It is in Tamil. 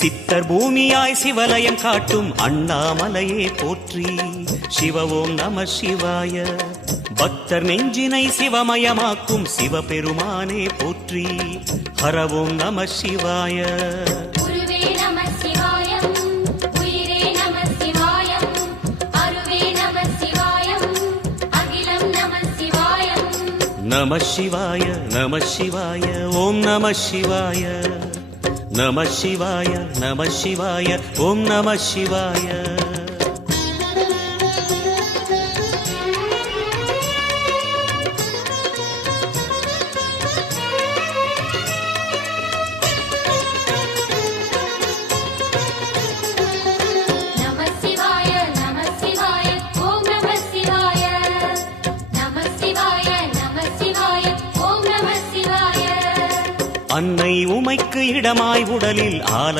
சித்தர் பூமியாய் சிவலயம் காட்டும் அண்ணாமலையே போற்றி. சிவ ஓம் நம சிவாய. பக்தர் நெஞ்சினை சிவமயமாக்கும் சிவபெருமானே போற்றி. ஹர ஓம் நம சிவாய. நம சிவாய நம சிவாய ஓம் நம சிவாய. நம சிவாய நம சிவாய ஓம் நம சிவாய. அன்னை உமைக்கு இடமாய் உடலில் ஆலை